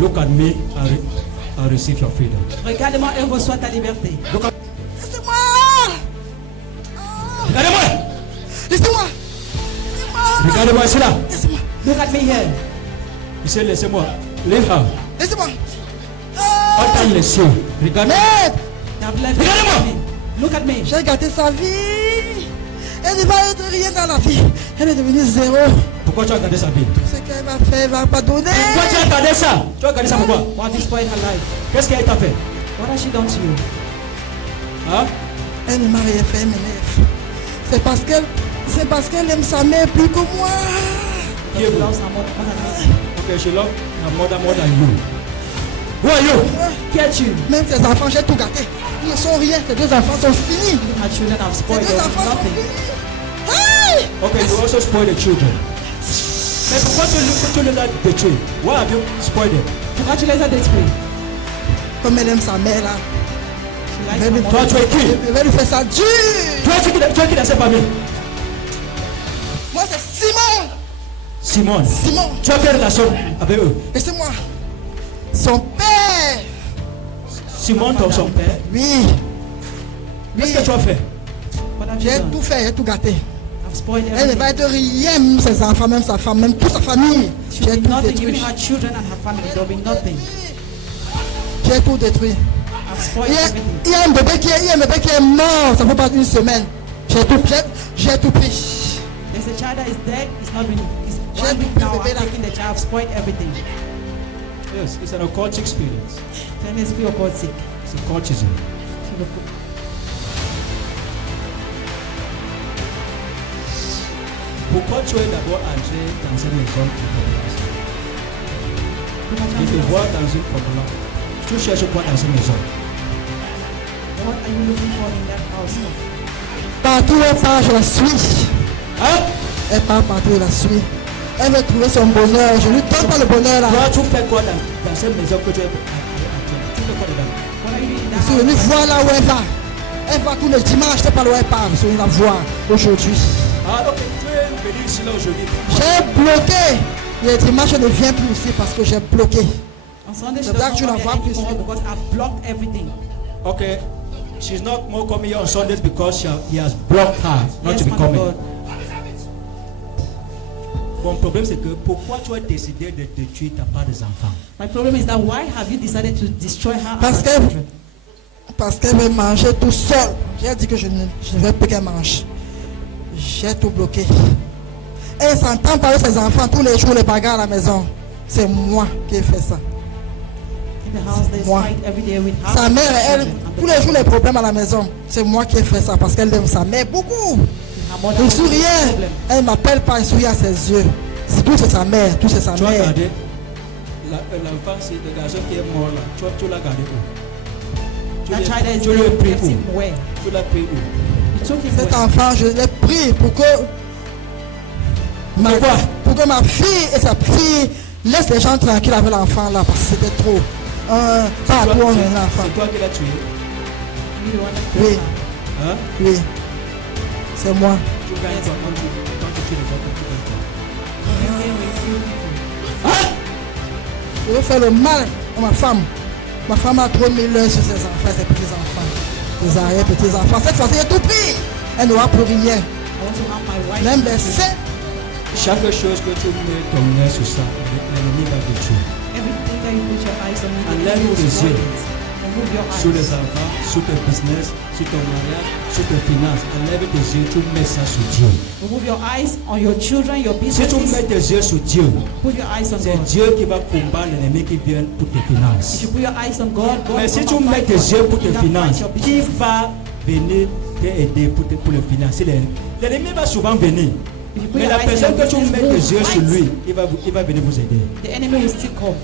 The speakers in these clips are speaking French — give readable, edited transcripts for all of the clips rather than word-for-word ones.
Look at me, I receive your freedom. Regarde-moi et reçois ta liberté. Look at Laissez-moi. Regardez-moi. Laissez-moi. Regardez-moi ici là. Laissez-moi. Look at me here. Il s'est laissez-moi. Leave her. Laissez-moi. On t'a laissé. Regarde. Merde. I've left Regarde-moi. me. Look at me. J'ai gâté sa vie. Elle ne va être rien dans la vie. Elle est devenue zéro. Pourquoi tu as gardé sa vie? Ce qu'elle m'a fait, elle ne va pas donner. Pourquoi tu as gardé ça? Tu as gardé ça pourquoi? What is spoiled her life? Qu'est-ce qu'elle t'a fait? What has she done to you? Hein? Elle ne m'a rien fait, elle m'énerve. C'est parce qu'elle aime sa mère plus que moi. Qui est She vous? loves her more than me. Okay, she love her mother more than you. Who are you? Qui es-tu? Même ses enfants, j'ai tout gâté. Ils ne sont rien. Ces deux enfants sont finis. Her children have Ces spoiled deux her enfants sont nothing. finis. Hey! Okay, you also spoil the children. Mais pourquoi tu les as détruits? Why have you spoiled them? Pourquoi tu les as détruits? Comme elle aime sa mère là. She likes Elle her va Toi, mother. tu es qui? elle va lui faire ça dur. Tu es qui dans cette famille? Moi c'est Simon. Simone. Simon. Tu as quelle relation avec eux? Laissez-moi. Son père. Simone, son père. Oui. Qu'est-ce que tu as fait? What have you J'ai done? tout fait, j'ai tout gâté. I've spoiled Elle ne everything. va être rien, même ses enfants, même sa femme, même toute sa famille. She J'ai will be tout nothing. Even détruit. her children and her family, there will be nothing. J'ai tout détruit. I've spoiled everything. Il y a un bébé qui est mort, ça fait pas une semaine. J'ai tout pris. There's a child that is dead. It's not been. It's J'ai 1 week tout now. bébé I'm là. taking the child. I've spoiled everything. Yes, it's an occult experience. C'est un esprit occultique. It's occultism. Pourquoi tu es d'abord entré dans une maison de formation? Je te vois dans une formation. Tu cherches quoi dans une maison? What are you looking for in that house? Partout où elle part, je la suis. Hein? Elle part partout, je la suis. Elle veut trouver son bonheur. Je ne lui donne pas le bonheur là. Toi, tu fais quoi dans cette maison que tu es entré? Tu fais quoi dedans? What are you in Je that suis venu house? voir là où elle va. Elle va tous les dimanches, je ne sais pas où elle part. Je suis venu la voir aujourd'hui. Ah, ok, tu es venu ici là aujourd'hui. J'ai bloqué. Les dimanches, je ne viens plus ici parce que j'ai bloqué. On Sunday, she C'est là doesn't que tu la come vois here plus. anymore because I've blocked everything. Okay, she's not more coming here on Sundays because he has blocked her not Yes, to be man of coming. God. Mon problème c'est que pourquoi tu as décidé de détruire ta part des enfants? My problem is that why have you decided to destroy her and Parce her que- children? Parce qu'elle veut manger tout seul. J'ai dit que je ne veux plus qu'elle mange. J'ai tout bloqué. Elle s'entend parler ses enfants tous les jours, les bagarres à la maison. C'est moi qui ai fait ça. In the house, there's Moi. fight every day with her. Sa mère, and her elle, children and tous les jours les problèmes à la maison. C'est moi qui ai fait ça parce qu'elle aime sa mère beaucoup. her mother Elle has sourit. a problem. Elle ne m'appelle pas, elle sourit à ses yeux. Tout c'est sa mère, tout c'est sa Tu as mère. gardé l'enfant, c'est le garçon qui est mort là. Tu l'as gardé où? That child that is Tu l'as dead, pris left him où? where? Tu l'as pris où? You took him Cet where? enfant, je l'ai pris pour que Pourquoi? pour que ma fille et sa fille laissent les gens tranquilles avec l'enfant là parce que c'était trop. Pas à C'est toi, toi- un enfant. c'est toi qui l'as tué. You the one that Oui. killed her. Hein? Oui, c'est moi. Tu gagnes quoi quand tu tues les gens comme tu gagnes quoi? You came with few people. Hein? Je veux faire le mal à ma femme. Ma femme a trop mis l'œil sur ses enfants, ses petits-enfants. Ses arrière-petits-enfants. Cette fois-ci, elle est tout pris. Elle n'aura plus rien. I want to have my wife. Même les seins. Chaque chose que tu mets ton nez sur ça, l'ennemi va détruire. Everything that you put your eyes on, the Enlève enemy will tes spoil yeux. it. Remove your Sur les eyes. enfants, sur tes business, sur ton mariage, sur tes finances. Enlève tes yeux, tu mets ça sur Dieu. Remove your eyes on your children, your Si tu mets businesses. tes yeux sur Dieu, Put your eyes on c'est God. Dieu qui va combattre l'ennemi qui vient pour tes If finances. you put your eyes on God, God Mais will si tu come and mets fight tes for yeux you. pour tes He can fight finances, your qui business. va venir t'aider pour les finances? C'est l'ennemi va souvent venir. If you put Mais your la eyes on personne your que tu business, mets God tes will yeux sur fight. lui, il va venir vous aider. The enemy will still come.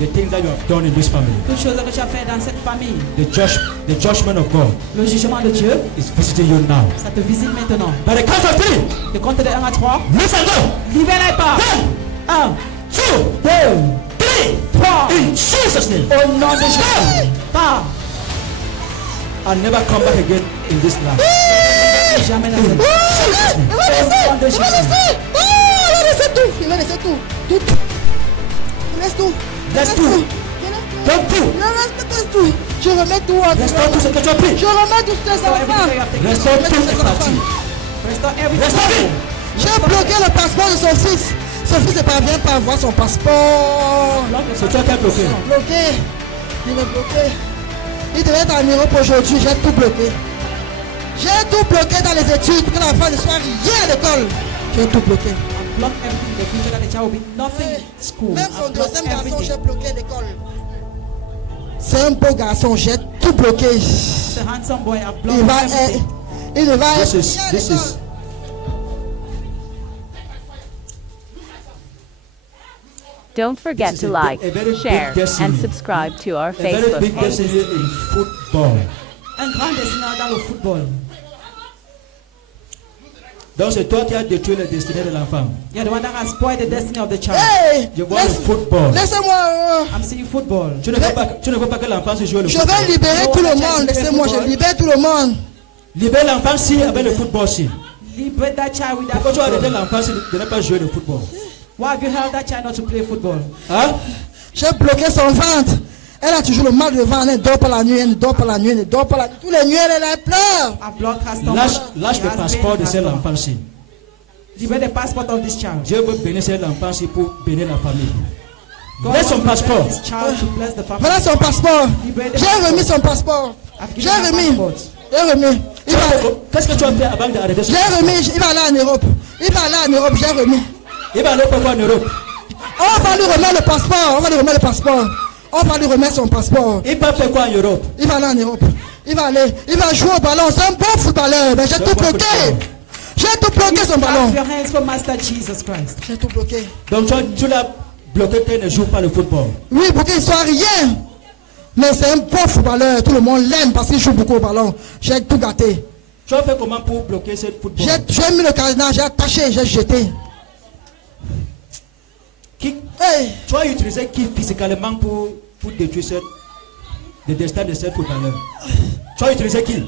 The things that you have done in this family, Toutes choses que tu as fait dans cette famille. the judgment of God Le jugement de Dieu, is visiting you now. ça te visite maintenant. By the count of three, Je compte de 1 à 3. listen go. Libérez pas. 1, 2, 2, 3, 3. in Jesus' name. Au nom de Jésus. Pas. I'll never come back again in this life. Jamais dans cette vie. Il va laisser. Il va laisser tout. Il va laisser tout. Tout. Il laisse tout. Laisse tout. Donne tout. Laisse tout. Je remets tout en Restaure tout ce que tu as pris. Je remets tous ces Restore enfants. everything you have taken. Restaure tout est parti. Restore everything. Restaure. J'ai bloqué le passeport de son fils. Son fils ne parvient pas à voir son passeport. C'est toi qui as bloqué. Bloqué. Il est bloqué. Il devait être en Europe aujourd'hui. J'ai tout bloqué. J'ai tout bloqué dans les études pour que l'enfant ne soit rien à l'école. J'ai tout bloqué. Block everything. The future that the child will be nothing in school. Même son I've blocked deuxième garçon, everything. j'ai bloqué l'école. C'est un beau garçon, j'ai tout bloqué. It's a handsome boy. I've blocked Il va everything. il ne va This rien is à this l'école. is Don't forget This is to a like, big- a very big share, destiny. and subscribe to our a very Facebook big page. destiny in football. Un grand destinat dans le football. Donc c'est toi qui as détruit le destinée de l'enfant. You're the one that has spoiled the destiny of the child. Hey, Je vois le football. laissez-moi. I'm seeing football. Tu ne veux pas que l'enfant se joue le Je football. vais libérer tout le monde. Laissez-moi, je libère tout le monde. Libère l'enfant si avec le football si. Liberate that child with that Pourquoi tu as arrêté football. l'enfant si de ne pas jouer le football? Why have you held that child not to play football? Hein? J'ai bloqué son ventre. Elle a toujours le mal de ventre. Elle ne dort pas la nuit. Elle ne dort pas la nuit. Elle ne dort pas la nuit. Tous les nuits, elle pleure. I've blocked her stomach. Lâche She le has passeport pain de in her cet stomach. enfant-ci. Liberate the passport of this child. Dieu veut bénir cet enfant-ci pour bénir la famille. God Laisse son wants to bless passeport. this child to bless the family. Voilà son passeport. J'ai remis son passeport. I've J'ai given her remis. passport. J'ai remis. Qu'est-ce que tu as fait avant d'arrêter ce J'ai remis. Il va aller en Europe. Il va aller en Europe. J'ai remis. Il va aller pourquoi en Europe? On va lui remettre le passeport. On va lui remettre le passeport. On va lui remettre son passeport. Il va faire quoi en Europe? Il va aller en Europe. Il va aller. Il va jouer au ballon. C'est un bon footballeur. Mais j'ai C'est un tout bon bloqué. footballeur. J'ai tout bloqué son Clap ballon. your hands for Master Jesus Christ. J'ai tout bloqué. Donc tu l'as bloqué qu'il ne joue pas le football. Oui, pour qu'il ne soit rien. Mais c'est un bon footballeur. Tout le monde l'aime parce qu'il joue beaucoup au ballon. J'ai tout gâté. Tu as fait comment pour bloquer ce football? J'ai mis le cadenas. J'ai attaché. J'ai jeté. Hey. Tu as utilisé qui physiquement pour détruire le destin de ce footballeur? Tu as utilisé qui?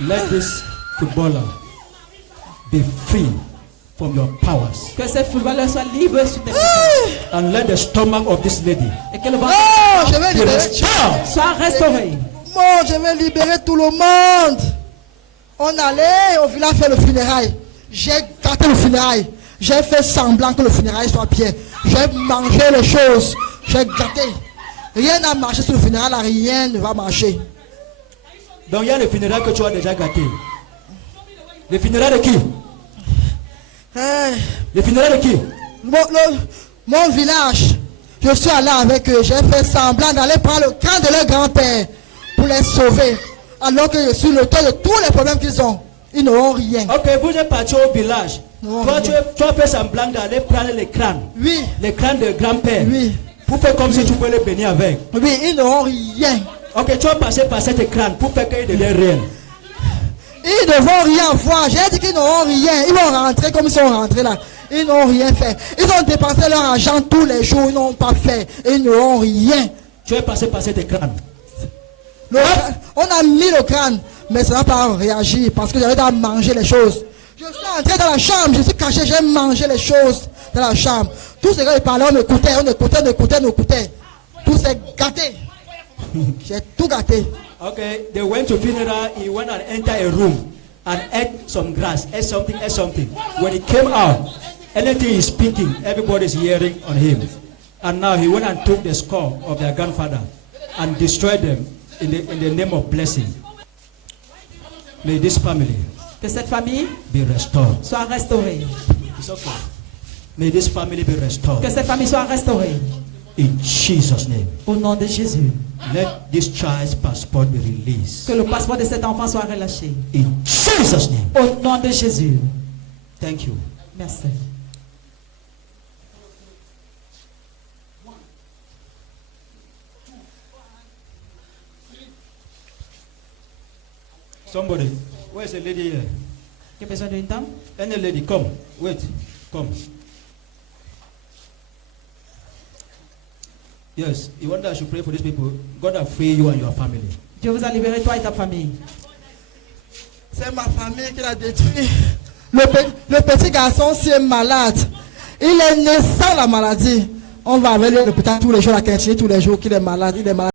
Let this footballer be free from your powers. Que ce footballeur soit libre sur tes puissances. And let the stomach of this lady Et que le ventre Oh, je vais be libérer. restored. soit restauré. Bon, je vais libérer tout le monde. On allait au village faire le funérail. J'ai gâté le funérail. J'ai fait semblant que le funérail soit bien. J'ai mangé les choses. J'ai gâté. Rien n'a marché sur le funérail. Là, rien ne va marcher. Donc il y a le funérail que tu as déjà gâté. Le funérail de qui? Hey. Le funérail de qui? Mon village, je suis allé avec eux. J'ai fait semblant d'aller prendre le camp de leur grand-père pour les sauver. Alors que je suis l'auteur de tous les problèmes qu'ils ont. Ils n'auront rien. Ok, vous êtes parti au village. Non, Toi, rien. tu as fait semblant d'aller prendre les crânes. Oui, Les crânes de grand-père. oui, Pour faire comme si tu pouvais les bénir avec. oui, ils n'auront rien. Ok, tu as passé par cette crâne pour faire qu'ils deviennent réels. Ils ne vont rien voir. J'ai dit qu'ils n'auront rien. Ils vont rentrer comme ils sont rentrés là. Ils n'ont rien fait. Ils ont dépensé leur argent tous les jours. Ils n'ont pas fait. Ils n'auront rien. Tu es passé par cette crâne. On a mis le crâne, mais ça n'a pas réagi parce que j'avais à manger les choses. Je suis entré dans la chambre, je suis caché, j'ai mangé les choses dans la chambre. Tout ce qu'ils parlaient, on écoutait. Tout s'est gâté. J'ai tout gâté. Okay, they went to funeral. He went and entered a room and ate some grass, ate something. When he came out, anything he's speaking, everybody's hearing on him. And now he went and took the skull of their grandfather and destroyed them in the name of blessing. May this family Que cette famille be restored. soit restaurée. It's okay. May this family be restored. Que cette famille soit restaurée. In Jesus' name. Au nom de Jésus. Let this child's passport be released. Que le passeport de cet enfant soit relâché. In Jesus' name. Au nom de Jésus. Thank you. Merci. Somebody, where's the lady here? Tu as besoin d'une dame? Any lady, come. Wait, come. Yes, you want that I should pray for these people? God will free you and your family. Dieu vous a libéré, toi et ta famille. C'est ma famille qui l'a détruit. Le petit garçon, s'il est malade, il est né sans la maladie. On va avec lui à l'hôpital tous les jours, à Kenchini, tous les jours qu'il est malade. Il est malade.